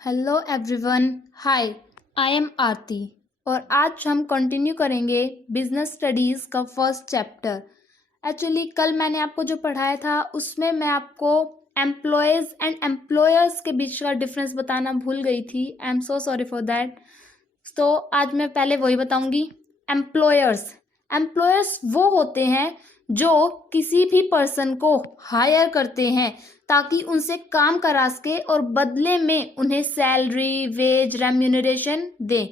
Hello everyone, hi. I am Aarti और आज हम कंटिन्यू करेंगे बिजनेस स्टडीज़ का फर्स्ट चैप्टर। एक्चुअली कल मैंने आपको जो पढ़ाया था उसमें मैं आपको एम्प्लॉयज़ एंड एम्प्लॉयर्स के बीच का डिफरेंस बताना भूल गई थी। I am so sorry for that. तो आज मैं पहले वही बताऊंगी। एम्प्लॉयर्स एम्प्लॉयर्स वो होते हैं जो किसी भी पर्सन को हायर करते हैं ताकि उनसे काम करा सके और बदले में उन्हें सैलरी, वेज, रेम्यूनरेशन दें।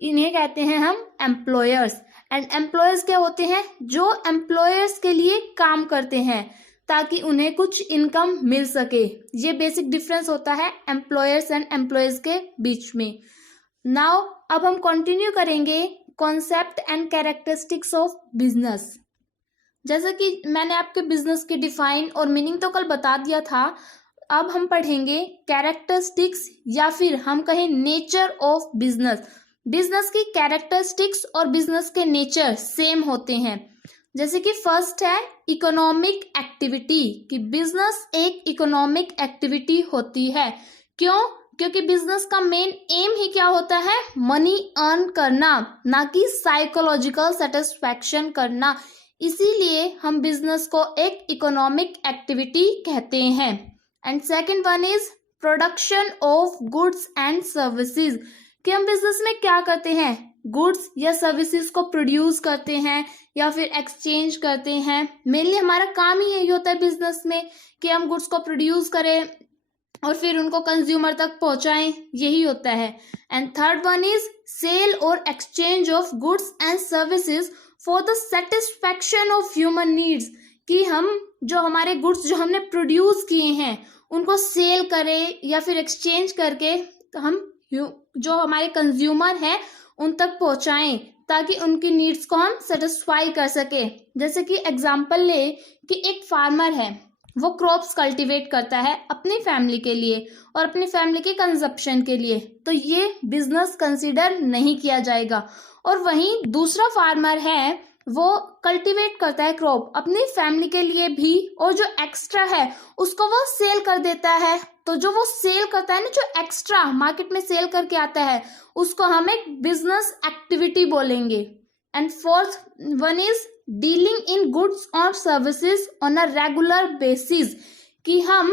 इन्हें कहते हैं हम एम्प्लॉयर्स। एंड एम्प्लॉयर्स क्या होते हैं? जो एम्प्लॉयर्स के लिए काम करते हैं ताकि उन्हें कुछ इनकम मिल सके। ये बेसिक डिफरेंस होता है एम्प्लॉयर्स एंड एम्प्लॉयज के बीच में। नाउ अब हम कंटिन्यू करेंगे concept and characteristics of business. जैसा कि मैंने आपके बिजनेस की डिफाइन और मीनिंग तो कल बता दिया था, अब हम पढ़ेंगे कैरेक्टरिस्टिक्स या फिर हम कहें नेचर ऑफ बिजनेस। बिजनेस की कैरेक्टरिस्टिक्स और बिजनेस के नेचर सेम होते हैं। जैसे कि फर्स्ट है इकोनॉमिक एक्टिविटी, कि बिजनेस एक इकोनॉमिक एक्टिविटी होती है। क्यों? क्योंकि बिजनेस का मेन एम ही क्या होता है? मनी अर्न करना, ना कि साइकोलॉजिकल सेटिस्फैक्शन करना। इसीलिए हम बिजनेस को एक इकोनॉमिक एक्टिविटी कहते हैं। And second one is production of goods and services, कि हम बिजनेस में क्या करते हैं? गुड्स या सर्विसेज को प्रोड्यूस करते हैं या फिर एक्सचेंज करते हैं। मेनली हमारा काम ही यही होता है बिजनेस में कि हम गुड्स को प्रोड्यूस करें और फिर उनको कंज्यूमर तक पहुंचाएं, यही होता है। And third one is sale और exchange of goods and services for the satisfaction of human needs, कि हम जो हमारे गुड्स जो हमने प्रोड्यूस किए हैं उनको सेल करें या फिर एक्सचेंज करके तो हम जो हमारे कंज्यूमर हैं उन तक पहुंचाएं ताकि उनकी नीड्स को हम सेटिस्फाई कर सके। जैसे कि एग्जांपल ले कि एक फार्मर है, वो क्रॉप्स कल्टीवेट करता है अपनी फैमिली के लिए और अपनी फैमिली के कंजप्शन के लिए, तो ये बिजनेस कंसीडर नहीं किया जाएगा। और वहीं दूसरा फार्मर है, वो कल्टीवेट करता है क्रॉप अपनी फैमिली के लिए भी और जो एक्स्ट्रा है उसको वो सेल कर देता है। तो जो वो सेल करता है ना, जो एक्स्ट्रा मार्केट में सेल करके आता है, उसको हम एक बिजनेस एक्टिविटी बोलेंगे। And fourth one is dealing in goods और services on a regular basis, कि हम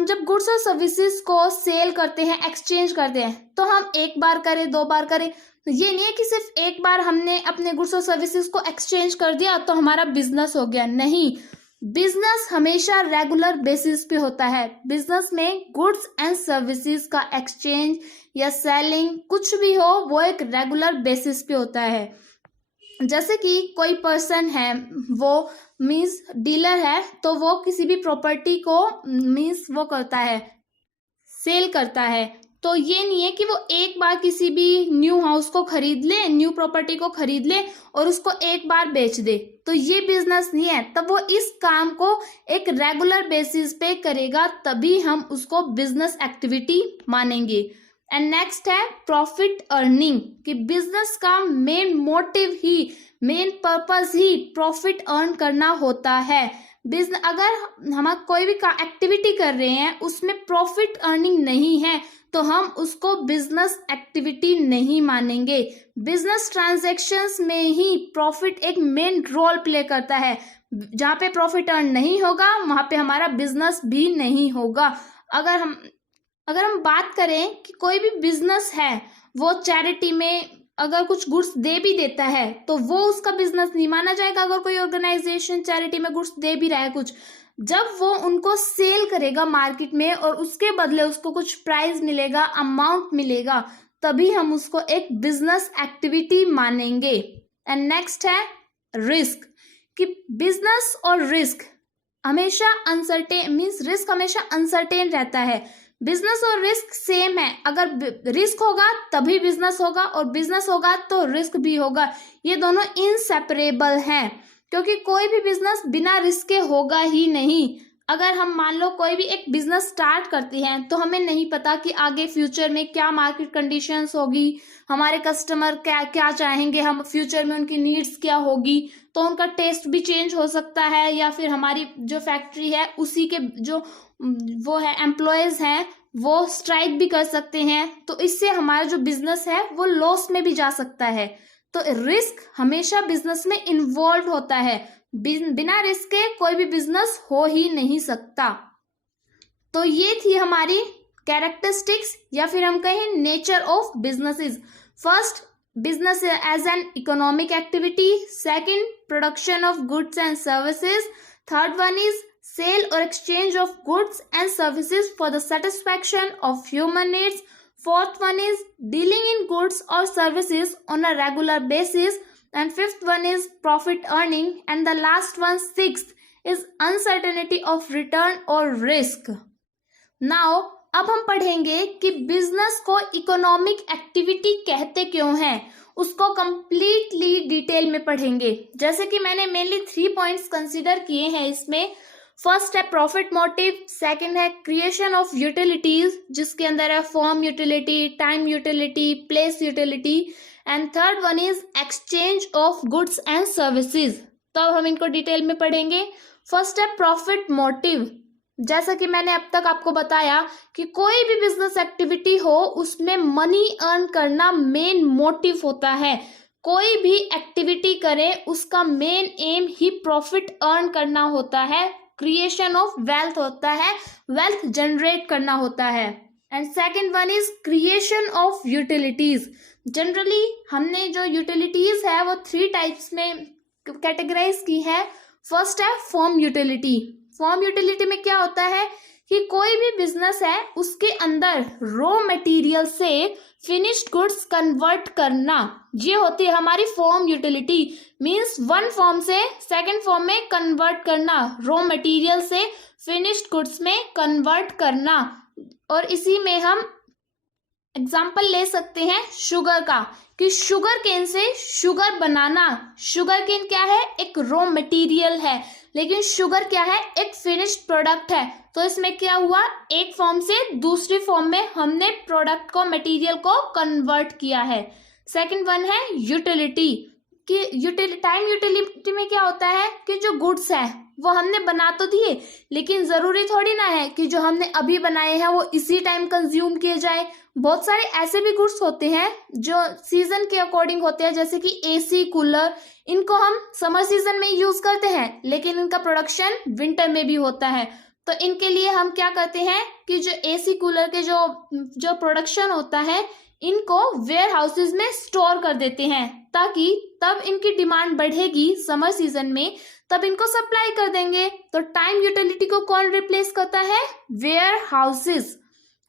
जब गुड्स और सर्विसेज को सेल करते हैं, एक्सचेंज करते हैं, तो हम एक बार करें, दो बार करें। ये नहीं है कि सिर्फ एक बार हमने अपने गुड्स और सर्विसेज को एक्सचेंज कर दिया तो हमारा बिजनेस हो गया। नहीं, बिजनेस हमेशा रेगुलर बेसिस पे होता है। बिजनेस में गुड्स एंड सर्विसेज का एक्सचेंज या सेलिंग कुछ भी हो, वो एक रेगुलर बेसिस पे होता है। जैसे कि कोई पर्सन है, वो मीन्स डीलर है, तो वो किसी भी प्रॉपर्टी को मीन्स वो करता है, सेल करता है। तो ये नहीं है कि वो एक बार किसी भी न्यू हाउस को खरीद ले, न्यू प्रॉपर्टी को खरीद ले और उसको एक बार बेच दे, तो ये बिजनेस नहीं है। तब वो इस काम को एक रेगुलर बेसिस पे करेगा, तभी हम उसको बिजनेस एक्टिविटी मानेंगे। एंड नेक्स्ट है प्रॉफिट अर्निंग, कि बिजनेस का मेन मोटिव ही, मेन पर्पस ही प्रॉफिट अर्न करना होता है। बिजनेस अगर हम कोई भी एक्टिविटी कर रहे हैं उसमें प्रॉफिट अर्निंग नहीं है तो हम उसको बिजनेस एक्टिविटी नहीं मानेंगे। बिजनेस ट्रांजैक्शंस में ही प्रॉफिट एक मेन रोल प्ले करता है। जहाँ पे प्रॉफिट अर्न नहीं होगा वहाँ पे हमारा बिजनेस भी नहीं होगा। अगर हम बात करें कि कोई भी बिजनेस है, वो चैरिटी में अगर कुछ गुड्स दे भी देता है तो वो उसका बिजनेस नहीं माना जाएगा। अगर कोई ऑर्गेनाइजेशन चैरिटी में गुड्स दे भी रहा है कुछ, जब वो उनको सेल करेगा मार्केट में और उसके बदले उसको कुछ प्राइस मिलेगा, अमाउंट मिलेगा, तभी हम उसको एक बिजनेस एक्टिविटी मानेंगे। एंड नेक्स्ट है रिस्क, कि बिजनेस और रिस्क हमेशा अनसर्टेन, मीन्स रिस्क हमेशा अनसर्टेन रहता है। बिजनेस और रिस्क सेम है, अगर रिस्क होगा तभी बिजनेस होगा और बिजनेस होगा तो रिस्क भी होगा। ये दोनों इनसेपरेबल हैं, क्योंकि कोई भी बिजनेस बिना रिस्क के होगा ही नहीं। अगर हम मान लो कोई भी एक बिजनेस स्टार्ट करते हैं तो हमें नहीं पता कि आगे फ्यूचर में क्या मार्केट कंडीशंस होगी, हमारे कस्टमर क्या क्या चाहेंगे, हम फ्यूचर में उनकी नीड्स क्या होगी, तो उनका टेस्ट भी चेंज हो सकता है, या फिर हमारी जो फैक्ट्री है उसी के जो वो है एम्प्लॉयज हैं वो स्ट्राइक भी कर सकते हैं, तो इससे हमारा जो बिजनेस है वो लॉस में भी जा सकता है। तो रिस्क हमेशा बिजनेस में इन्वॉल्व होता है, बिना रिस्क के कोई भी बिजनेस हो ही नहीं सकता। तो ये थी हमारी कैरेक्टरिस्टिक्स या फिर हम कहें nature of businesses. First, business as an economic activity. Second, production of goods and services. Third one is sale or exchange of goods and services for the satisfaction of human needs. Fourth one is dealing in goods or services on a regular basis. And fifth one is profit earning. And the last one, sixth, is uncertainty of return or risk. Now, अब हम पढ़ेंगे कि business को economic activity कहते क्यों हैं, उसको completely detail में पढ़ेंगे। जैसे कि मैंने मेनली 3 पॉइंट्स कंसिडर किए हैं इसमें। फर्स्ट है प्रॉफिट मोटिव, सेकंड है क्रिएशन ऑफ यूटिलिटीज जिसके अंदर है form utility, time utility, place utility, and third one is exchange of goods and services. तो अब हम इनको डिटेल में पढ़ेंगे। फर्स्ट है प्रॉफिट मोटिव। जैसा कि मैंने अब तक आपको बताया कि कोई भी बिजनेस एक्टिविटी हो उसमें मनी अर्न करना मेन मोटिव होता है। कोई भी एक्टिविटी करें उसका मेन एम ही प्रॉफिट अर्न करना होता है, क्रिएशन ऑफ वेल्थ होता है, वेल्थ जनरेट करना होता है। And second one is creation of utilities. Generally हमने जो यूटिलिटीज है वो 3 टाइप्स में कैटेगराइज की है। फर्स्ट है फॉर्म यूटिलिटी। फॉर्म यूटिलिटी में क्या होता है कि कोई भी बिजनेस है उसके अंदर रॉ मटेरियल से फिनिश्ड गुड्स कन्वर्ट करना, ये होती है हमारी form utility. Means one form से सेकंड फॉर्म में कन्वर्ट करना, रॉ मटेरियल से फिनिश्ड गुड्स में कन्वर्ट करना। और इसी में हम एग्जाम्पल ले सकते हैं शुगर का, कि शुगर केन से शुगर बनाना। शुगर केन क्या है, एक रॉ मटेरियल है, लेकिन शुगर क्या है, एक फिनिश्ड प्रोडक्ट है। तो इसमें क्या हुआ, एक फॉर्म से दूसरी फॉर्म में हमने प्रोडक्ट को, मटेरियल को कन्वर्ट किया है। सेकंड वन है यूटिलिटी, कि टाइम यूटिलिटी में क्या होता है कि जो गुड्स है वो हमने बना तो दिए, लेकिन जरूरी थोड़ी ना है कि जो हमने अभी बनाए हैं वो इसी टाइम कंज्यूम किए जाए। बहुत सारे ऐसे भी गुड्स होते हैं जो सीजन के अकॉर्डिंग होते हैं, जैसे कि एसी, कूलर, इनको हम समर सीजन में यूज करते हैं लेकिन इनका प्रोडक्शन विंटर में भी होता है। तो इनके लिए हम क्या करते हैं कि जो एसी कूलर के जो प्रोडक्शन होता है इनको वेयर हाउसेज में स्टोर कर देते हैं, ताकि तब इनकी डिमांड बढ़ेगी समर सीजन में, तब इनको सप्लाई कर देंगे। तो टाइम यूटिलिटी को कौन रिप्लेस करता है, warehouses.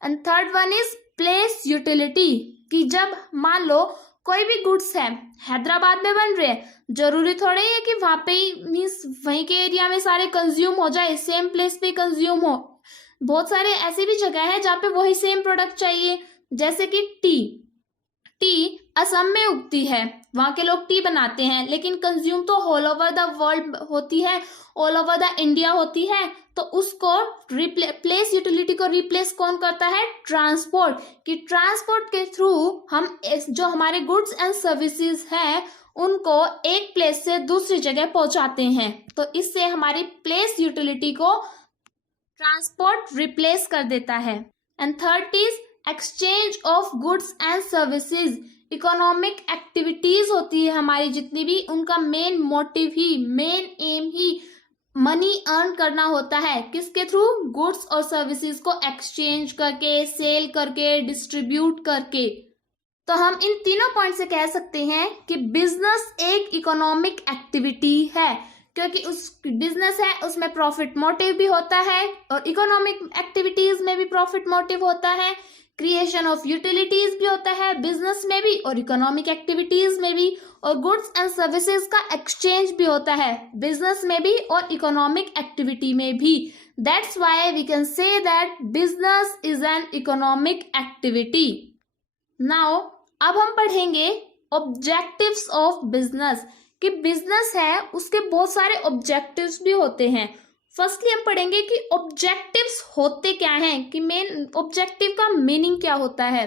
And third one is place utility, कि जब मान लो कोई भी गुड्स है हैदराबाद में बन रहे हैं, जरूरी थोड़ी है कि वहां पे ही मीन्स वहीं के एरिया में सारे कंज्यूम हो जाए, सेम प्लेस पे कंज्यूम हो। बहुत सारे ऐसी भी जगह है जहाँ पे वही सेम प्रोडक्ट चाहिए, जैसे कि टी असम में उगती है, वहां के लोग टी बनाते हैं, लेकिन कंज्यूम तो ऑल ओवर द वर्ल्ड होती है, ऑल ओवर द इंडिया होती है। तो उसको प्लेस यूटिलिटी को रिप्लेस कौन करता है, ट्रांसपोर्ट, कि ट्रांसपोर्ट के थ्रू हम जो हमारे गुड्स एंड सर्विसेज है उनको एक प्लेस से दूसरी जगह पहुंचाते हैं। तो इससे हमारी प्लेस यूटिलिटी को ट्रांसपोर्ट रिप्लेस कर देता है। And third is exchange of goods and services. Economic activities होती है हमारी जितनी भी, उनका मेन मोटिव ही, मेन एम ही मनी अर्न करना होता है। किसके थ्रू, गुड्स और सर्विसेज को एक्सचेंज करके, सेल करके, डिस्ट्रीब्यूट करके। तो हम इन तीनों पॉइंट से कह सकते हैं कि बिजनेस एक इकोनॉमिक एक्टिविटी है, क्योंकि उस बिजनेस है उसमें प्रॉफिट मोटिव भी होता है और इकोनॉमिक एक्टिविटीज में भी प्रॉफिट मोटिव होता है, क्रिएशन ऑफ यूटिलिटीज भी होता है बिजनेस में भी और इकोनॉमिक एक्टिविटीज में भी, और गुड्स एंड सर्विसेज का एक्सचेंज भी होता है बिजनेस में भी और इकोनॉमिक एक्टिविटी में भी। That's why we can say that business is an economic activity. Now अब हम पढ़ेंगे ऑब्जेक्टिव्स ऑफ बिजनेस, कि बिजनेस है उसके बहुत सारे ऑब्जेक्टिव्स भी होते हैं। फर्स्टली हम पढ़ेंगे कि ऑब्जेक्टिव्स होते क्या हैं, कि मेन ऑब्जेक्टिव का मीनिंग क्या होता है।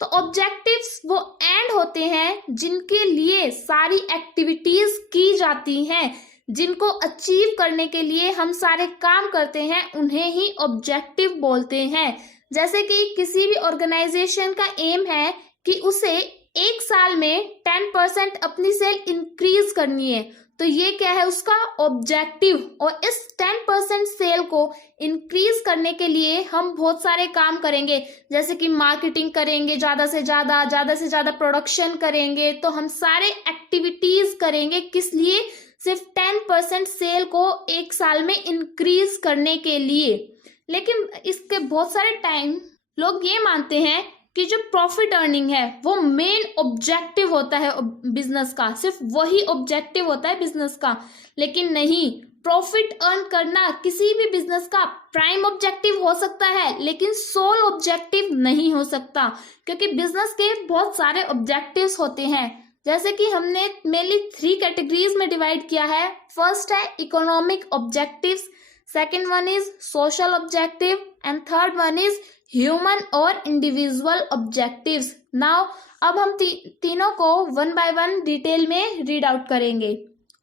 तो ऑब्जेक्टिव्स वो एंड होते हैं जिनके लिए सारी एक्टिविटीज की जाती हैं, जिनको अचीव करने के लिए हम सारे काम करते हैं, उन्हें ही ऑब्जेक्टिव बोलते हैं। जैसे कि किसी भी ऑर्गेनाइजेशन का एम है कि उसे एक साल में 10% अपनी सेल इंक्रीज करनी है, तो ये क्या है उसका ऑब्जेक्टिव। और इस 10% सेल को इंक्रीज करने के लिए हम बहुत सारे काम करेंगे, जैसे कि मार्केटिंग करेंगे, ज़्यादा से ज़्यादा प्रोडक्शन करेंगे, तो हम सारे एक्टिविटीज करेंगे किस लिए, सिर्फ 10% सेल को एक साल में इंक्रीज करने के लिए। लेकिन इसके बहुत सारे टाइम लोग ये मानते हैं कि जो प्रॉफिट अर्निंग है वो मेन ऑब्जेक्टिव होता है बिजनेस का, सिर्फ वही ऑब्जेक्टिव होता है बिजनेस का। लेकिन नहीं, प्रॉफिट अर्न करना किसी भी बिजनेस का प्राइम ऑब्जेक्टिव हो सकता है, लेकिन सोल ऑब्जेक्टिव नहीं हो सकता, क्योंकि बिजनेस के बहुत सारे ऑब्जेक्टिव्स होते हैं। जैसे कि हमने मेनली 3 कैटेगरीज में डिवाइड किया है। फर्स्ट है economic objectives, second one is social objective and third one is human और इंडिविजुअल ऑब्जेक्टिव्स। नाउ अब हम तीनों को वन बाय वन डिटेल में रीड आउट करेंगे।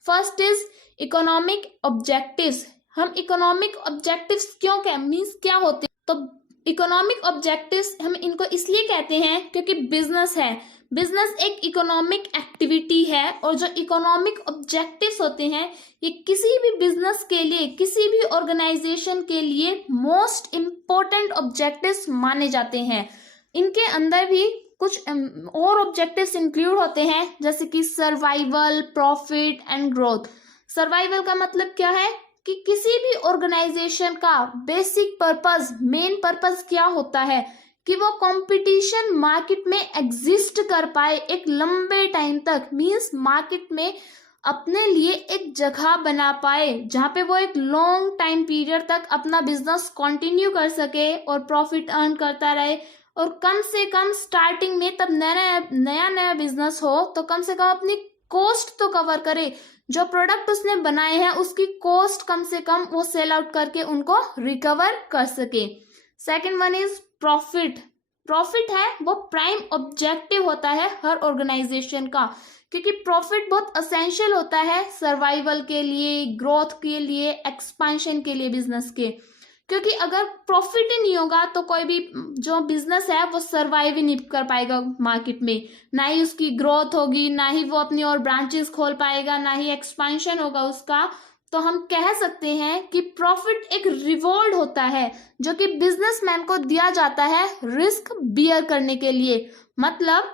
First is economic objectives. हम इकोनॉमिक ऑब्जेक्टिव्स क्यों मीन्स क्या होते हैं, तो इकोनॉमिक ऑब्जेक्टिव्स हम इनको इसलिए कहते हैं क्योंकि बिजनेस है, बिजनेस एक इकोनॉमिक एक्टिविटी है, और जो इकोनॉमिक ऑब्जेक्टिव्स होते हैं ये किसी भी बिजनेस के लिए, किसी भी ऑर्गेनाइजेशन के लिए मोस्ट इम्पोर्टेंट ऑब्जेक्टिव्स माने जाते हैं। इनके अंदर भी कुछ और ऑब्जेक्टिव्स इंक्लूड होते हैं, जैसे कि survival, profit and growth. Survival का मतलब क्या है कि किसी भी ऑर्गेनाइजेशन का बेसिक पर्पस, मेन पर्पस क्या होता है कि वो कंपटीशन मार्केट में एग्जिस्ट कर पाए एक लंबे टाइम तक, मींस मार्केट में अपने लिए एक जगह बना पाए जहां पे वो एक लॉन्ग टाइम पीरियड तक अपना बिजनेस कंटिन्यू कर सके और प्रॉफिट अर्न करता रहे। और कम से कम स्टार्टिंग में तब नया बिजनेस हो तो कम से कम अपनी कॉस्ट तो कवर करे, जो प्रोडक्ट उसने बनाए हैं उसकी कॉस्ट कम से कम वो सेल आउट करके उनको रिकवर कर सके। Second one is profit. Profit है वो प्राइम ऑब्जेक्टिव होता है हर ऑर्गेनाइजेशन का, क्योंकि प्रॉफिट बहुत असेंशियल होता है सर्वाइवल के लिए, ग्रोथ के लिए, एक्सपेंशन के लिए बिजनेस के। क्योंकि अगर प्रॉफिट ही नहीं होगा तो कोई भी जो बिजनेस है वो सर्वाइव ही नहीं कर पाएगा मार्केट में, ना ही उसकी ग्रोथ होगी, ना ही वो अपनी और ब्रांचेस खोल पाएगा, ना ही एक्सपेंशन होगा उसका। तो हम कह सकते हैं कि प्रॉफिट एक रिवॉर्ड होता है जो कि बिजनेसमैन को दिया जाता है रिस्क बियर करने के लिए। मतलब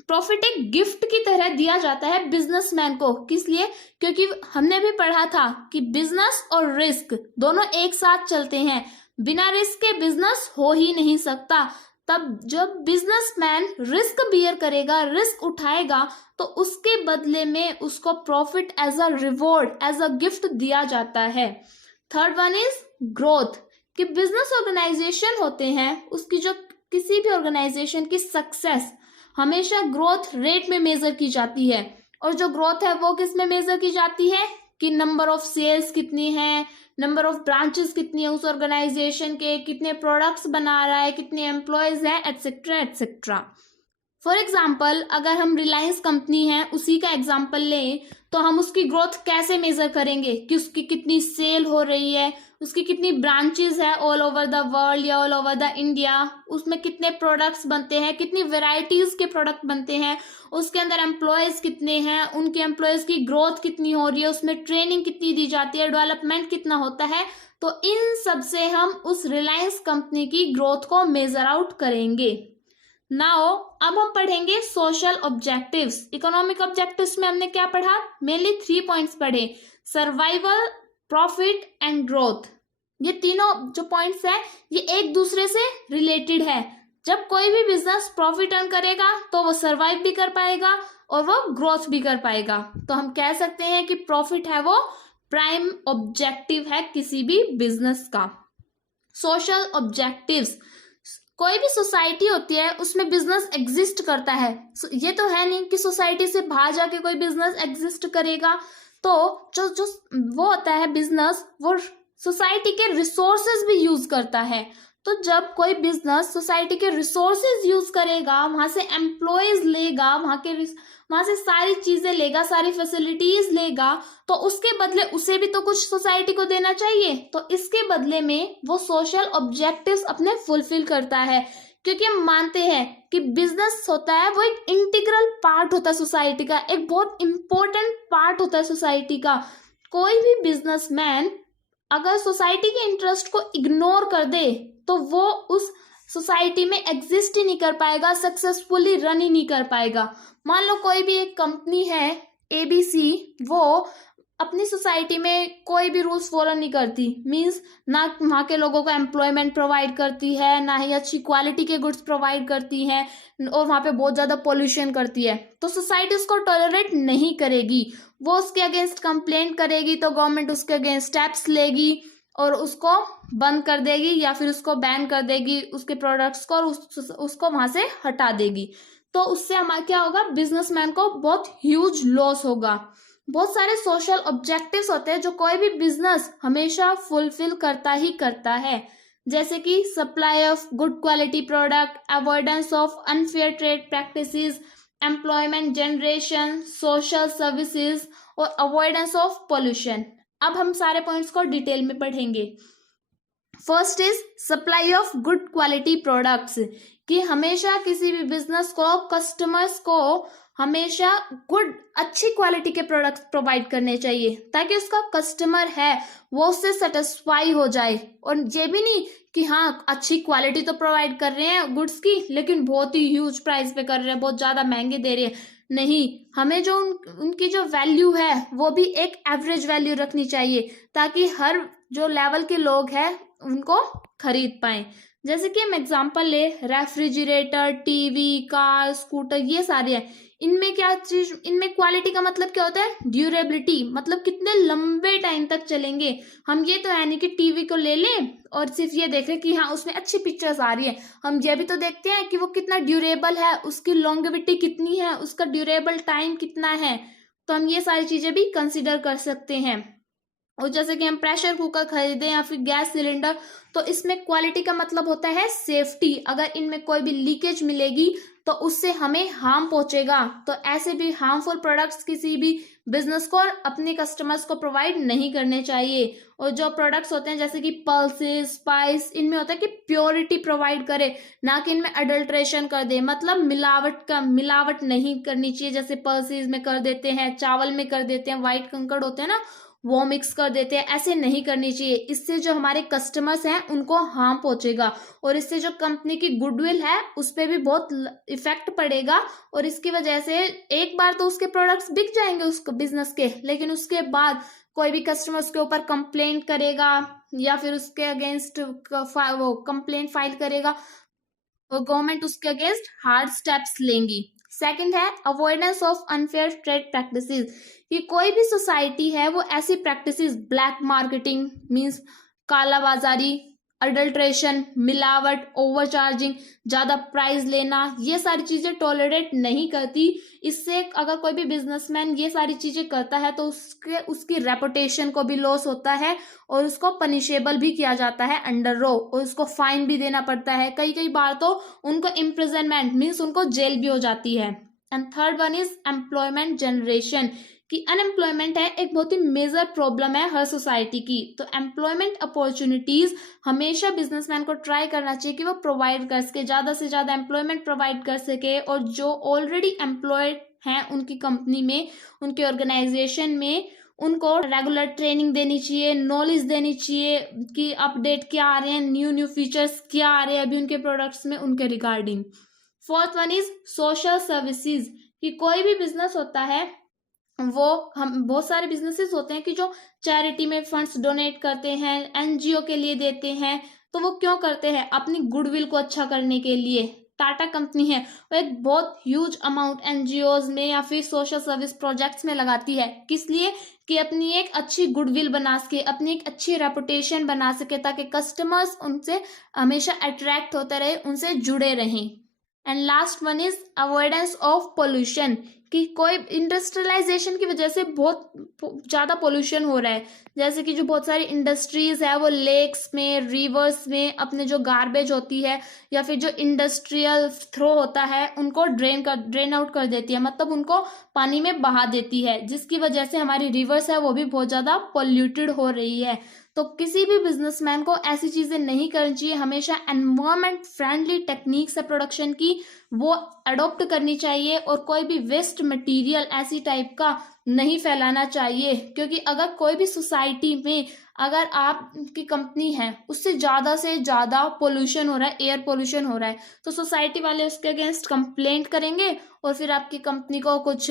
प्रॉफिट एक गिफ्ट की तरह दिया जाता है बिजनेसमैन को, किस लिए, क्योंकि हमने भी पढ़ा था कि बिजनेस और रिस्क दोनों एक साथ चलते हैं, बिना रिस्क के बिजनेस हो ही नहीं सकता। तब जब बिजनेसमैन रिस्क बियर करेगा, रिस्क उठाएगा, तो उसके बदले में उसको profit as a reward, as a gift दिया जाता है। थर्ड वन इज ग्रोथ, कि बिजनेस ऑर्गेनाइजेशन होते हैं उसकी जो किसी भी ऑर्गेनाइजेशन की सक्सेस हमेशा ग्रोथ रेट में मेजर की जाती है। और जो ग्रोथ है वो किस में मेजर की जाती है कि नंबर ऑफ सेल्स कितनी है, नंबर ऑफ ब्रांचेस कितनी है उस ऑर्गेनाइजेशन के, कितने प्रोडक्ट्स बना रहा है, कितने एम्प्लॉयज हैं, एटसेट्रा एटसेट्रा। फॉर एग्जाम्पल अगर हम रिलायंस कंपनी है उसी का एग्जाम्पल लें तो हम उसकी ग्रोथ कैसे मेजर करेंगे कि उसकी कितनी सेल हो रही है, उसकी कितनी ब्रांचेस है ऑल ओवर द वर्ल्ड या ऑल ओवर द इंडिया, उसमें कितने प्रोडक्ट्स बनते हैं, कितनी वेराइटीज के प्रोडक्ट बनते हैं, उसके अंदर एम्प्लॉयज कितने हैं, उनके एम्प्लॉयज की ग्रोथ कितनी हो रही है, उसमें ट्रेनिंग कितनी दी जाती है, डेवलपमेंट कितना होता है। तो इन सब से हम उस रिलायंस कंपनी की ग्रोथ को मेजर आउट करेंगे। नाउ अब हम पढ़ेंगे सोशल ऑब्जेक्टिव्स। इकोनॉमिक ऑब्जेक्टिव्स में हमने क्या पढ़ा, मेनली 3 पॉइंट्स पढ़े, सर्वाइवल, प्रॉफिट एंड ग्रोथ। ये तीनों जो पॉइंट्स है ये एक दूसरे से रिलेटेड है। जब कोई भी बिजनेस प्रॉफिट अर्न करेगा तो वो सर्वाइव भी कर पाएगा और वो ग्रोथ भी कर पाएगा। तो हम कह सकते हैं कि प्रॉफिट है वो प्राइम ऑब्जेक्टिव है किसी भी बिजनेस का। सोशल ऑब्जेक्टिव्स, कोई भी सोसाइटी होती है उसमें बिजनेस एग्जिस्ट करता है। ये तो है नहीं कि सोसाइटी से बाहर जाके कोई बिजनेस एग्जिस्ट करेगा। तो जो वो होता है बिजनेस, वो सोसाइटी के रिसोर्सेज भी यूज करता है। तो जब कोई बिजनेस सोसाइटी के रिसोर्सेज यूज करेगा, वहां से एम्प्लॉयज लेगा, वहां से सारी चीजें लेगा, सारी फैसिलिटीज लेगा, तो उसके बदले उसे भी तो कुछ सोसाइटी को देना चाहिए। तो इसके बदले में वो सोशल ऑब्जेक्टिव्स अपने फुलफिल करता है, क्योंकि हम मानते हैं कि बिजनेस होता है वो एक इंटीग्रल पार्ट होता है सोसाइटी का, एक बहुत इंपॉर्टेंट पार्ट होता है सोसाइटी का। कोई भी बिजनेसमैन अगर सोसाइटी के इंटरेस्ट को इग्नोर कर दे तो वो उस सोसाइटी में एग्जिस्ट ही नहीं कर पाएगा, सक्सेसफुली रन ही नहीं कर पाएगा। मान लो कोई भी एक कंपनी है एबीसी, वो अपनी सोसाइटी में कोई भी रूल्स फॉलो नहीं करती, मींस ना वहाँ के लोगों को एम्प्लॉयमेंट प्रोवाइड करती है, ना ही अच्छी क्वालिटी के गुड्स प्रोवाइड करती है, और वहाँ पे बहुत ज़्यादा पोल्यूशन करती है, तो सोसाइटी उसको टॉलरेट नहीं करेगी। वो उसके अगेंस्ट कंप्लेंट करेगी तो गवर्नमेंट उसके अगेंस्ट स्टेप्स लेगी और उसको बंद कर देगी या फिर उसको बैन कर देगी उसके प्रोडक्ट्स को, और उसको वहाँ से हटा देगी। तो उससे हमारा क्या होगा, बिजनेसमैन को बहुत ह्यूज लॉस होगा। बहुत सारे सोशल ऑब्जेक्टिव्स होते हैं जो कोई भी बिजनेस हमेशा फुलफिल करता ही करता है, जैसे कि supply of good quality product, avoidance of unfair trade practices, employment generation, social services और अवॉइडेंस ऑफ पोल्यूशन। अब हम सारे पॉइंट्स को डिटेल में पढ़ेंगे। First is supply of good quality products, कि हमेशा किसी भी बिजनेस को कस्टमर्स को हमेशा गुड अच्छी क्वालिटी के प्रोडक्ट्स प्रोवाइड करने चाहिए, ताकि उसका कस्टमर है वो उससे सेटिस्फाई हो जाए। और ये भी नहीं कि हाँ अच्छी क्वालिटी तो प्रोवाइड कर रहे हैं गुड्स की, लेकिन बहुत ही ह्यूज प्राइस पे कर रहे हैं, बहुत ज़्यादा महंगे दे रहे हैं। नहीं, हमें जो उनकी जो वैल्यू है वो भी एक एवरेज वैल्यू रखनी चाहिए, ताकि हर जो लेवल के लोग हैं उनको खरीद पाएं। जैसे कि हम एग्जांपल ले, रेफ्रिजरेटर, टीवी, कार, स्कूटर, ये सारे हैं। इनमें क्या चीज, इनमें क्वालिटी का मतलब क्या होता है, ड्यूरेबिलिटी, मतलब कितने लंबे टाइम तक चलेंगे। हम ये तो है नहीं कि टीवी को ले लें और सिर्फ ये देख रहे कि हाँ उसमें अच्छी पिक्चर्स आ रही है, हम ये भी तो देखते हैं कि वो कितना ड्यूरेबल है, उसकी लॉन्गेविटी कितनी है, उसका ड्यूरेबल टाइम कितना है। तो हम ये सारी चीजें भी कंसिडर कर सकते हैं। और जैसे कि हम प्रेशर कुकर खरीदें या फिर गैस सिलेंडर, तो इसमें क्वालिटी का मतलब होता है सेफ्टी। अगर इनमें कोई भी लीकेज मिलेगी तो उससे हमें हार्म पहुंचेगा। तो ऐसे भी हार्मफुल प्रोडक्ट्स किसी भी बिजनेस को और अपने कस्टमर्स को प्रोवाइड नहीं करने चाहिए। और जो प्रोडक्ट्स होते हैं जैसे कि पल्सेस, स्पाइस, इनमें होता है कि प्योरिटी प्रोवाइड करे, ना कि इनमें अडल्ट्रेशन कर दे, मतलब मिलावट नहीं करनी चाहिए। जैसे पल्सेस में कर देते हैं, चावल में कर देते हैं, व्हाइट कंकड़ होते हैं ना, वो मिक्स कर देते हैं, ऐसे नहीं करनी चाहिए। इससे जो हमारे कस्टमर्स हैं उनको हार्म पहुंचेगा, और इससे जो कंपनी की गुडविल है उस पर भी बहुत इफेक्ट पड़ेगा। और इसकी वजह से एक बार तो उसके प्रोडक्ट्स बिक जाएंगे उसको बिजनेस के, लेकिन उसके बाद कोई भी कस्टमर उसके ऊपर कंप्लेंट करेगा या फिर उसके अगेंस्ट वो कंप्लेंट फाइल करेगा, और गवर्नमेंट उसके अगेंस्ट हार्ड स्टेप्स लेंगी। सेकंड है avoidance of unfair trade practices, कि कोई भी सोसाइटी है वो ऐसी प्रैक्टिसेस, ब्लैक मार्केटिंग मींस कालाबाजारी, अडल्ट्रेशन, मिलावट, ओवरचार्जिंग, ज्यादा प्राइस लेना, ये सारी चीजें टॉलरेट नहीं करती। इससे अगर कोई भी बिजनेसमैन ये सारी चीजें करता है तो उसकी रेपुटेशन को भी लॉस होता है, और उसको पनिशेबल भी किया जाता है अंडर लॉ, और उसको फाइन भी देना पड़ता है। कई बार तो उनको इम्प्रिजनमेंट मीन्स उनको जेल भी हो जाती है। And third one is employment generation, कि अनएम्प्लॉयमेंट है एक बहुत ही मेजर प्रॉब्लम है हर सोसाइटी की। तो एम्प्लॉयमेंट अपॉर्चुनिटीज हमेशा बिजनेसमैन को ट्राई करना चाहिए कि वो प्रोवाइड कर सके, ज्यादा से ज्यादा एम्प्लॉयमेंट प्रोवाइड कर सके, और जो ऑलरेडी एम्प्लॉयड हैं उनकी कंपनी में, उनके ऑर्गेनाइजेशन में, उनको रेगुलर ट्रेनिंग देनी चाहिए, नॉलेज देनी चाहिए कि अपडेट क्या आ रहे हैं, न्यू फीचर्स क्या आ रहे हैं अभी उनके प्रोडक्ट्स में, उनके regarding. Fourth one is social services, कि कोई भी बिजनेस होता है वो, हम बहुत सारे बिजनेसेस होते हैं कि जो चैरिटी में फंड्स डोनेट करते हैं, एनजीओ के लिए देते हैं। तो वो क्यों करते हैं, अपनी गुडविल को अच्छा करने के लिए। टाटा कंपनी है वो एक बहुत ह्यूज अमाउंट एनजीओज में या फिर सोशल सर्विस प्रोजेक्ट्स में लगाती है, किस लिए, कि अपनी एक अच्छी गुडविल बना सके, अपनी एक अच्छी रेपुटेशन बना सके, ताकि कस्टमर्स उनसे हमेशा अट्रैक्ट होते रहे, उनसे जुड़े रहें। And last one is avoidance of pollution, कि कोई इंडस्ट्रियलाइजेशन की वजह से बहुत ज़्यादा पोल्यूशन हो रहा है, जैसे कि जो बहुत सारी इंडस्ट्रीज है वो लेक्स में, रिवर्स में अपने जो गार्बेज होती है या फिर जो इंडस्ट्रियल थ्रो होता है उनको ड्रेन आउट कर देती है, मतलब उनको पानी में बहा देती है, जिसकी वजह से हमारी रिवर्स है वो भी बहुत ज़्यादा पोल्यूटेड हो रही है। तो किसी भी बिजनेसमैन को ऐसी चीज़ें नहीं करनी चाहिए, हमेशा एनवायरमेंट फ्रेंडली टेक्निक्स है प्रोडक्शन की वो अडॉप्ट करनी चाहिए, और कोई भी वेस्ट मटेरियल ऐसी टाइप का नहीं फैलाना चाहिए, क्योंकि अगर कोई भी सोसाइटी में अगर आपकी कंपनी है उससे ज़्यादा से ज़्यादा पोल्यूशन हो रहा है, एयर पोल्यूशन हो रहा है, तो सोसाइटी वाले उसके अगेंस्ट कंप्लेंट करेंगे और फिर आपकी कंपनी को कुछ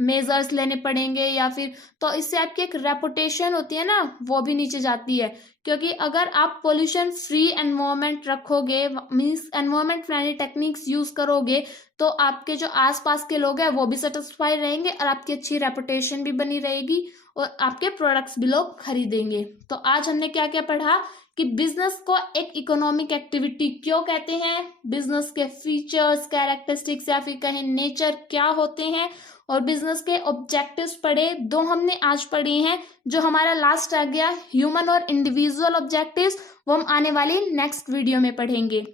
मेजर्स लेने पड़ेंगे, या फिर तो इससे आपकी एक रेपुटेशन होती है ना वो भी नीचे जाती है। क्योंकि अगर आप पोल्यूशन फ्री एनवायरनमेंट रखोगे, means environment friendly techniques use करोगे, तो आपके जो आसपास के लोग हैं वो भी सेटिस्फाई रहेंगे और आपकी अच्छी रेपुटेशन भी बनी रहेगी और आपके प्रोडक्ट्स भी लोग खरीदेंगे। तो आज हमने क्या क्या पढ़ा कि बिजनेस को एक इकोनॉमिक एक्टिविटी क्यों कहते हैं, बिजनेस के फीचर्स, कैरेक्टरिस्टिक्स या फिर कहें नेचर क्या होते हैं, और बिजनेस के ऑब्जेक्टिव्स पढ़े, दो हमने आज पढ़े हैं। जो हमारा लास्ट आ गया ह्यूमन और इंडिविजुअल ऑब्जेक्टिव्स, वो हम आने वाली नेक्स्ट वीडियो में पढ़ेंगे।